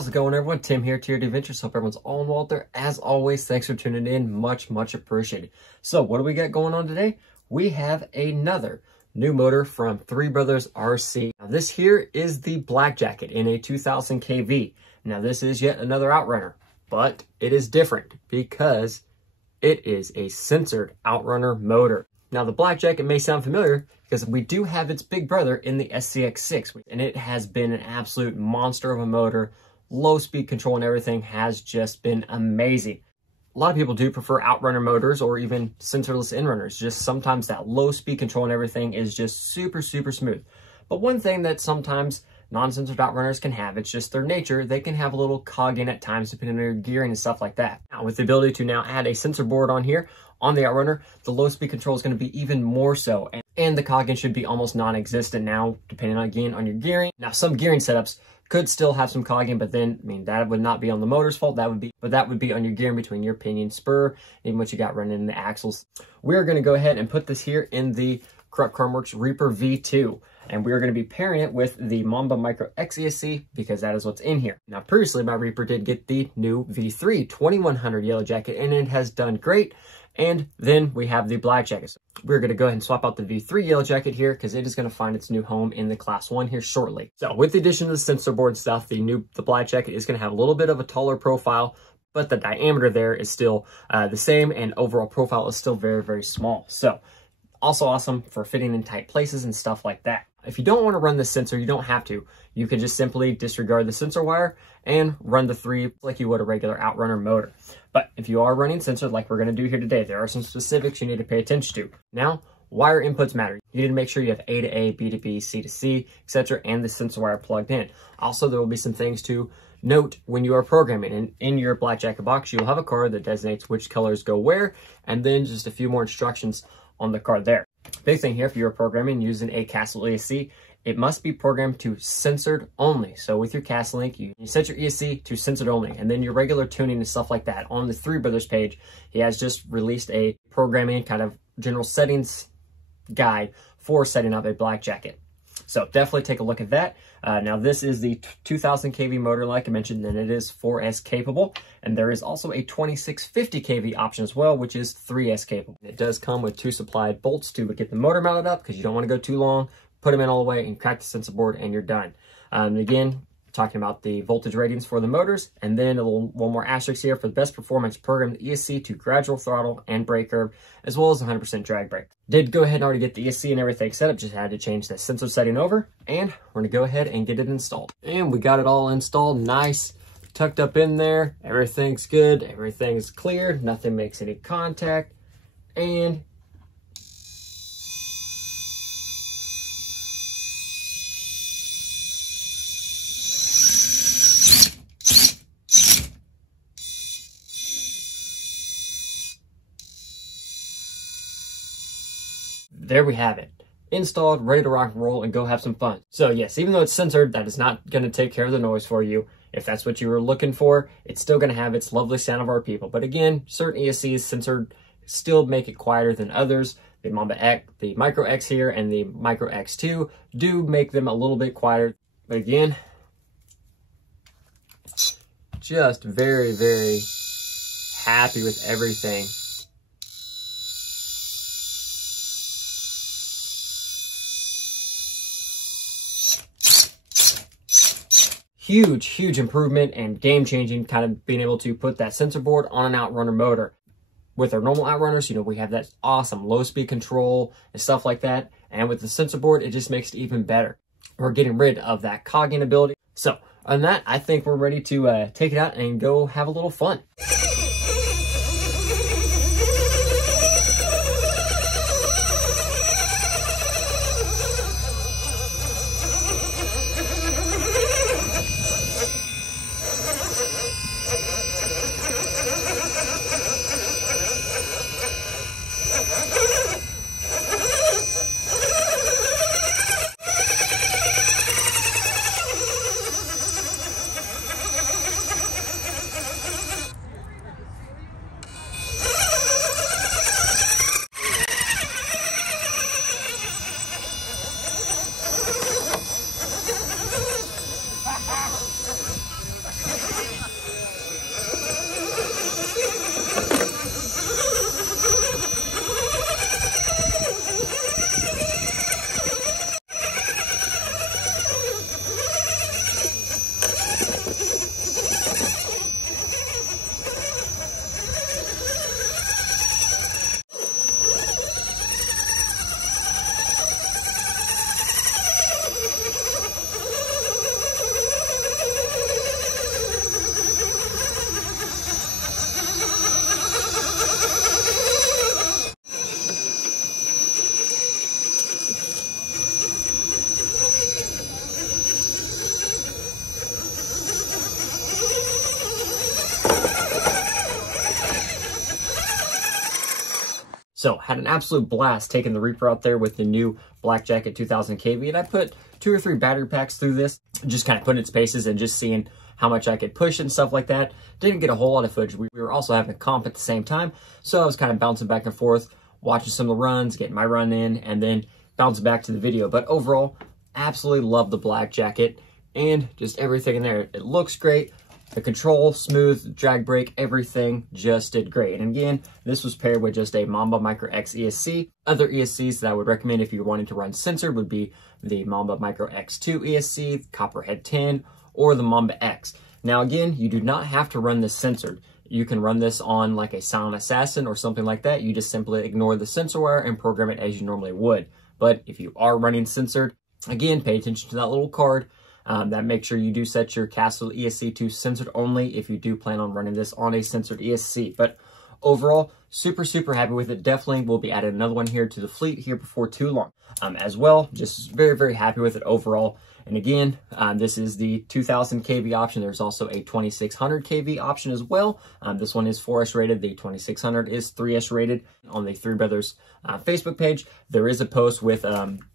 How's it going, everyone? Tim here, Tier Adventures. Hope everyone's all well there. As always, thanks for tuning in. Much appreciated. So, what do we got going on today? We have another new motor from Three Brothers RC. Now, this here is the Black Jacket in a 2000 kV. Now, this is yet another Outrunner, but it is different because it is a censored Outrunner motor. Now, the Black Jacket may sound familiar because we do have its big brother in the SCX6, and it has been an absolute monster of a motor. Low speed control and everything has just been amazing. A lot of people do prefer Outrunner motors or even sensorless inrunners. Just sometimes that low speed control and everything is just super smooth. But one thing that sometimes non-censored Outrunners can have, it's just their nature, they can have a little cog in at times depending on your gearing and stuff like that. Now, with the ability to now add a sensor board on here, on the Outrunner, the low speed control is going to be even more so. And the cogging should be almost non-existent now, depending on, again, on your gearing. Now, some gearing setups could still have some cogging, but then, I mean, that would not be on the motor's fault. That would be on your gearing between your pinion spur, even what you got running in the axles. We're going to go ahead and put this here in the Corrupt Chromworks Reaper V2. And we're going to be pairing it with the Mamba Micro X ESC because that is what's in here. Now, previously, my Reaper did get the new V3 2100 Yellow Jacket, and it has done great. And then we have the Black Jacket. So we're going to go ahead and swap out the V3 Yellow Jacket here because it is going to find its new home in the Class 1 here shortly. So with the addition of the sensor board stuff, the Black Jacket is going to have a little bit of a taller profile, but the diameter there is still the same, and overall profile is still very small. So also awesome for fitting in tight places and stuff like that. If you don't want to run the sensor, you don't have to. You can just simply disregard the sensor wire and run the 3 like you would a regular Outrunner motor. But if you are running censored like we're going to do here today, there are some specifics you need to pay attention to. Now, wire inputs matter. You need to make sure you have A to A, B to B, C to C, etc., and the sensor wire plugged in. Also, there will be some things to note when you are programming. And in your Black Jacket box, you'll have a card that designates which colors go where, and then just a few more instructions on the card there. Big thing here, if you're programming using a Castle ESC, it must be programmed to censored only. So with your Castle Link, you set your ESC to censored only, and then your regular tuning and stuff like that. On the Three Brothers page, he has just released a programming kind of general settings guide for setting up a Black Jacket. So definitely take a look at that. Now this is the 2000 kV motor, like I mentioned, and it is 4S capable. And there is also a 2650 kV option as well, which is 3S capable. It does come with 2 supplied bolts to get the motor mounted up because you don't want to go too long. Put them in all the way and crack the sensor board and you're done. Again, talking about the voltage ratings for the motors, and then one more asterisk here for the best performance, program the ESC to gradual throttle and brake curve, as well as 100% drag brake. Did go ahead and already get the ESC and everything set up, just had to change the sensor setting over, and we're gonna go ahead and get it installed. And we got it all installed, nice, tucked up in there, everything's good, everything's cleared, nothing makes any contact, and there we have it. Installed, ready to rock and roll, and go have some fun. So yes, even though it's censored, that is not going to take care of the noise for you. If that's what you were looking for, it's still going to have its lovely sound of our people. But again, certain ESCs censored still make it quieter than others. The Mamba X, the Micro X here, and the Micro X2 do make them a little bit quieter. But again, just very happy with everything. Huge improvement and game-changing, kind of being able to put that sensor board on an Outrunner motor. With our normal Outrunners, you know, we have that awesome low-speed control and stuff like that. And with the sensor board, it just makes it even better. We're getting rid of that cogging ability. So, on that, I think we're ready to take it out and go have a little fun. So had an absolute blast taking the Reaper out there with the new Black Jacket 2000 kV, and I put 2 or 3 battery packs through this, just kind of putting its paces and just seeing how much I could push and stuff like that. Didn't get a whole lot of footage. We were also having a comp at the same time, so I was kind of bouncing back and forth, watching some of the runs, getting my run in, and then bouncing back to the video. But overall, absolutely love the Black Jacket and just everything in there. It looks great. The control, smooth, drag brake, everything just did great. And again, this was paired with just a Mamba Micro X ESC. Other ESCs that I would recommend if you're wanting to run censored would be the Mamba Micro X2 ESC, Copperhead 10, or the Mamba X. Now again, you do not have to run this censored. You can run this on like a Silent Assassin or something like that. You just simply ignore the sensor wire and program it as you normally would. But if you are running censored, again, pay attention to that little card. That make sure you do set your Castle ESC to censored only if you do plan on running this on a censored ESC. But overall, super happy with it. Definitely will be adding another one here to the fleet here before too long. As well, just very happy with it overall. And again, this is the 2000 kV option. There's also a 2600 kV option as well. This one is 4S rated. The 2600 is 3S rated. On the Three Brothers Facebook page, there is a post with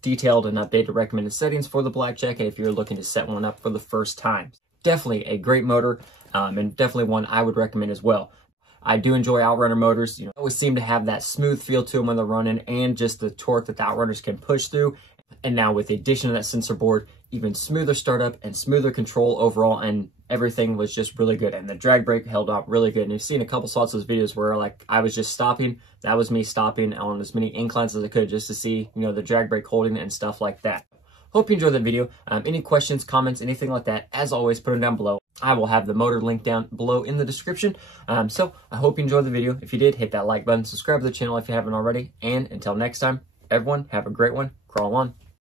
detailed and updated recommended settings for the Black Jacket if you're looking to set one up for the first time. Definitely a great motor, and definitely one I would recommend as well. I do enjoy Outrunner motors. You know, always seem to have that smooth feel to them when they're running, and just the torque that the Outrunners can push through. And now with the addition of that sensor board, even smoother startup and smoother control overall, and everything was just really good. And the drag brake held up really good. And you've seen a couple slots of those videos where like I was just stopping. That was me stopping on as many inclines as I could just to see, you know, the drag brake holding and stuff like that. Hope you enjoyed the video. Any questions, comments, anything like that, as always, put them down below. I will have the motor link down below in the description. So I hope you enjoyed the video. If you did, hit that like button, subscribe to the channel if you haven't already. And until next time, everyone, have a great one. Crawl on.